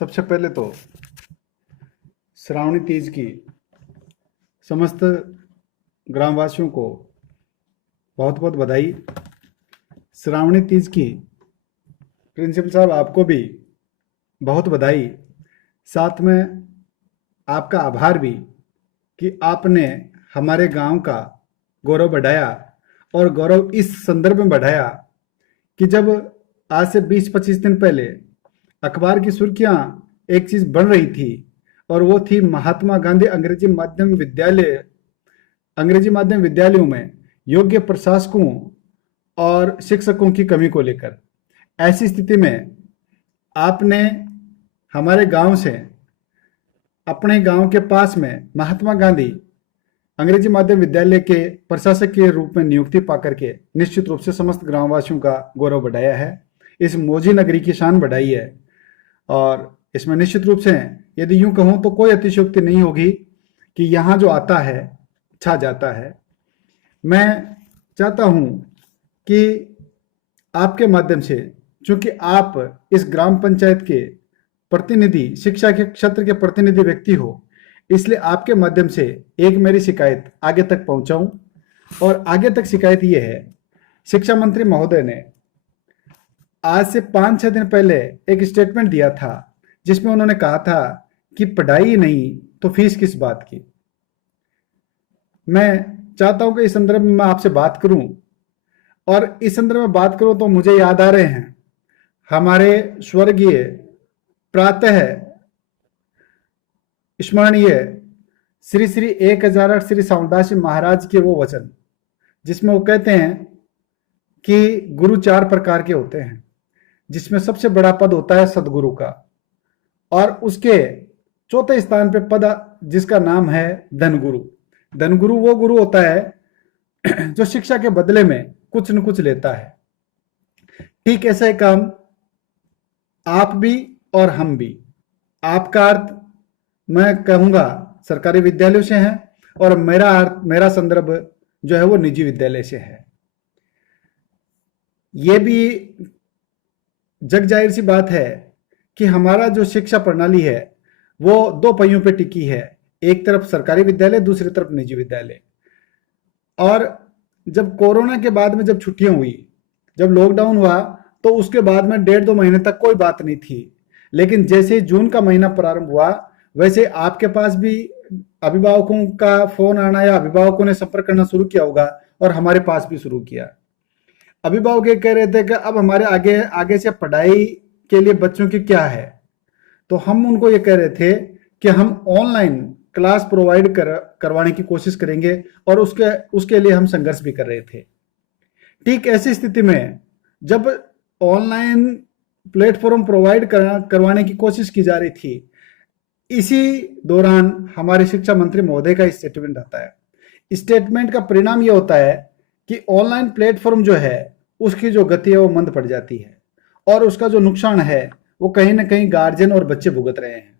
सबसे पहले तो श्रावणी तीज की समस्त ग्रामवासियों को बहुत बहुत बधाई। श्रावणी तीज की प्रिंसिपल साहब आपको भी बहुत बधाई। साथ में आपका आभार भी कि आपने हमारे गांव का गौरव बढ़ाया, और गौरव इस संदर्भ में बढ़ाया कि जब आज से 20-25 दिन पहले अखबार की सुर्खियां एक चीज बन रही थी, और वो थी महात्मा गांधी अंग्रेजी माध्यम विद्यालयों में योग्य प्रशासकों और शिक्षकों की कमी को लेकर। ऐसी स्थिति में आपने हमारे गांव से, अपने गांव के पास में महात्मा गांधी अंग्रेजी माध्यम विद्यालय के प्रशासक के रूप में नियुक्ति पाकर के निश्चित रूप से समस्त ग्रामवासियों का गौरव बढ़ाया है, इस मौजी नगरी की शान बढ़ाई है। और इसमें निश्चित रूप से यदि यूं कहूं तो कोई अतिशयोक्ति नहीं होगी कि यहां जो आता है छा जाता है। मैं चाहता हूं कि आपके माध्यम से, चूंकि आप इस ग्राम पंचायत के प्रतिनिधि, शिक्षा के क्षेत्र के प्रतिनिधि व्यक्ति हो, इसलिए आपके माध्यम से एक मेरी शिकायत आगे तक पहुंचाऊं। और आगे तक शिकायत यह है, शिक्षा मंत्री महोदय ने आज से 5-6 दिन पहले एक स्टेटमेंट दिया था जिसमें उन्होंने कहा था कि पढ़ाई नहीं तो फीस किस बात की। मैं चाहता हूं कि इस संदर्भ में मैं आपसे बात करूं, और इस संदर्भ में बात करूं तो मुझे याद आ रहे हैं हमारे स्वर्गीय प्रातः स्मरणीय श्री श्री 1008 श्री सावदास महाराज के वो वचन, जिसमें वो कहते हैं कि गुरु 4 प्रकार के होते हैं, जिसमें सबसे बड़ा पद होता है सदगुरु का, और उसके चौथे स्थान पे पद जिसका नाम है धनगुरु। धनगुरु वो गुरु होता है जो शिक्षा के बदले में कुछ न कुछ लेता है। ठीक ऐसा ही काम आप भी और हम भी, आपका अर्थ मैं कहूंगा सरकारी विद्यालयों से है, और मेरा संदर्भ जो है वो निजी विद्यालय से है। ये भी जग जाहिर सी बात है कि हमारा जो शिक्षा प्रणाली है वो 2 पहियों पे टिकी है, एक तरफ सरकारी विद्यालय, दूसरी तरफ निजी विद्यालय। और जब कोरोना के बाद में जब छुट्टियां हुई, जब लॉकडाउन हुआ, तो उसके बाद में 1.5-2 महीने तक कोई बात नहीं थी। लेकिन जैसे जून का महीना प्रारंभ हुआ, वैसे आपके पास भी अभिभावकों का फोन आना या अभिभावकों ने संपर्क करना शुरू किया होगा, और हमारे पास भी शुरू किया। अभिभावक ये कह रहे थे कि अब हमारे आगे से पढ़ाई के लिए बच्चों की क्या है, तो हम उनको ये कह रहे थे कि हम ऑनलाइन क्लास प्रोवाइड करवाने की कोशिश करेंगे, और उसके लिए हम संघर्ष भी कर रहे थे। ठीक ऐसी स्थिति में जब ऑनलाइन प्लेटफॉर्म प्रोवाइड करवाने की कोशिश की जा रही थी, इसी दौरान हमारे शिक्षा मंत्री महोदय का स्टेटमेंट आता है। स्टेटमेंट का परिणाम यह होता है कि ऑनलाइन प्लेटफॉर्म जो है उसकी जो गति है वो मंद पड़ जाती है, और उसका जो नुकसान है वो कहीं ना कहीं गार्जियन और बच्चे भुगत रहे हैं।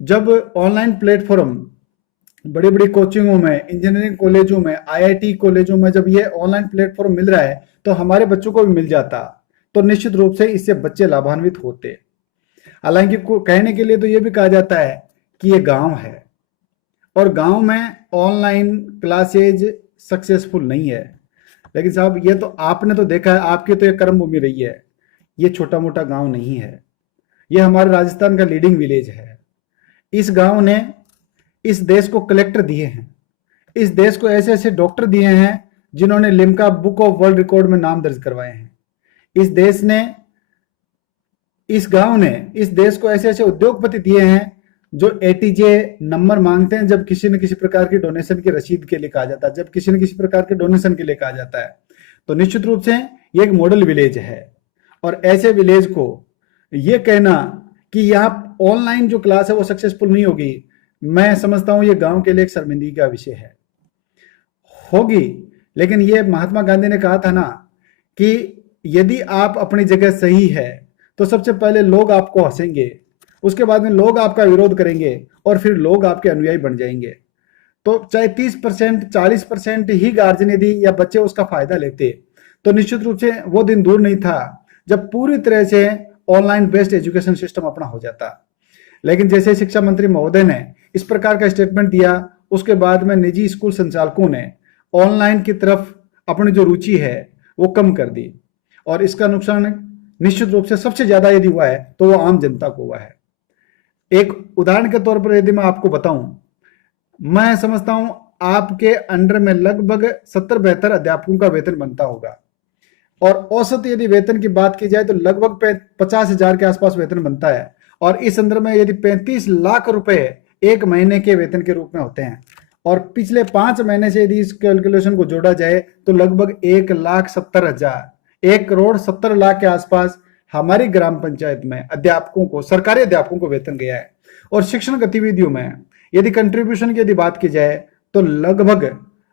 जब ऑनलाइन प्लेटफॉर्म बड़ी बड़ी कोचिंगों में, इंजीनियरिंग कॉलेजों में, आईआईटी कॉलेजों में जब ये ऑनलाइन प्लेटफॉर्म मिल रहा है, तो हमारे बच्चों को भी मिल जाता, तो निश्चित रूप से इससे बच्चे लाभान्वित होते। हालांकि कहने के लिए तो ये भी कहा जाता है कि ये गांव है, और गांव में ऑनलाइन क्लासेज सक्सेसफुल नहीं है। लेकिन साहब, ये तो आपने तो देखा है, आपकी तो ये कर्म भूमि रही है। ये छोटा मोटा गांव नहीं है, ये हमारे राजस्थान का लीडिंग विलेज है। इस गांव ने इस देश को कलेक्टर दिए हैं, इस देश को ऐसे ऐसे डॉक्टर दिए हैं जिन्होंने Limca book of world record में नाम दर्ज करवाए हैं। इस गांव ने इस देश को ऐसे ऐसे उद्योगपति दिए हैं जो एटीजे नंबर मांगते हैं जब किसी न किसी प्रकार की डोनेशन की रसीद के लिए कहा जाता है, जब किसी न किसी प्रकार के डोनेशन के लिए कहा जाता है। तो निश्चित रूप से ये एक मॉडल विलेज है, और ऐसे विलेज को ये कहना कि यहाँ ऑनलाइन जो क्लास है वो सक्सेसफुल नहीं होगी, मैं समझता हूं ये गांव के लिए एक शर्मिंदगी का विषय है। होगी, लेकिन ये महात्मा गांधी ने कहा था ना कि यदि आप अपनी जगह सही है तो सबसे पहले लोग आपको हंसेंगे, उसके बाद में लोग आपका विरोध करेंगे, और फिर लोग आपके अनुयायी बन जाएंगे। तो चाहे 30%, 40% ही गार्जियन यदि या बच्चे उसका फायदा लेते, तो निश्चित रूप से वो दिन दूर नहीं था जब पूरी तरह से ऑनलाइन बेस्ड एजुकेशन सिस्टम अपना हो जाता। लेकिन जैसे शिक्षा मंत्री महोदय ने इस प्रकार का स्टेटमेंट दिया, उसके बाद में निजी स्कूल संचालकों ने ऑनलाइन की तरफ अपनी जो रुचि है वो कम कर दी, और इसका नुकसान निश्चित रूप से सबसे ज्यादा यदि हुआ है तो वो आम जनता को हुआ है। एक उदाहरण के तौर पर यदि मैं आपको बताऊं, मैं समझता हूं आपके अंडर में लगभग 70-72 अध्यापकों का वेतन बनता होगा, और औसत यदि वेतन की बात की जाए तो लगभग 50,000 के आसपास वेतन बनता है, और इस संदर्भ में यदि 35 लाख रुपए एक महीने के वेतन के रूप में होते हैं, और पिछले 5 महीने से यदि इस कैलकुलेशन को जोड़ा जाए तो लगभग 1,70,000, 1,70,00,000 के आसपास हमारी ग्राम पंचायत में अध्यापकों को, सरकारी अध्यापकों को वेतन गया है। और शिक्षण गतिविधियों में यदि कंट्रीब्यूशन की यदि बात की जाए तो लगभग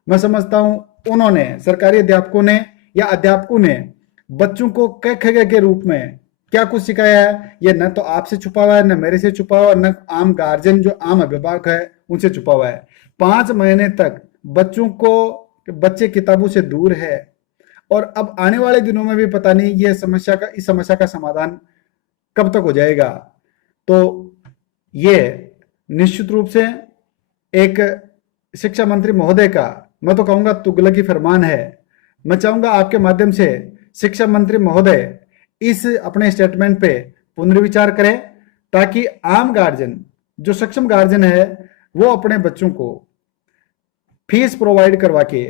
मैं समझता हूं उन्होंने, सरकारी अध्यापकों ने या अध्यापकों ने बच्चों को क ख ग के रूप में क्या कुछ सिखाया है, ये न तो आपसे छुपा हुआ है, न मेरे से छुपा हुआ है, न आम गार्जियन जो आम अभिभावक है उनसे छुपा हुआ है। 5 महीने तक बच्चे किताबों से दूर है, और अब आने वाले दिनों में भी पता नहीं इस समस्या का समाधान कब तक हो जाएगा। तो ये निश्चित रूप से एक शिक्षा मंत्री महोदय का, मैं तो कहूंगा, तुगलकी फरमान है। मैं चाहूंगा आपके माध्यम से शिक्षा मंत्री महोदय इस अपने स्टेटमेंट पे पुनर्विचार करें, ताकि आम गार्जियन, जो सक्षम गार्जियन है, वो अपने बच्चों को फीस प्रोवाइड करवा के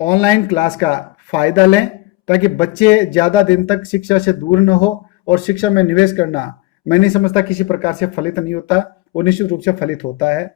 ऑनलाइन क्लास का फायदा लें, ताकि बच्चे ज्यादा दिन तक शिक्षा से दूर न हो। और शिक्षा में निवेश करना, मैं नहीं समझता किसी प्रकार से फलित नहीं होता, वो निश्चित रूप से फलित होता है।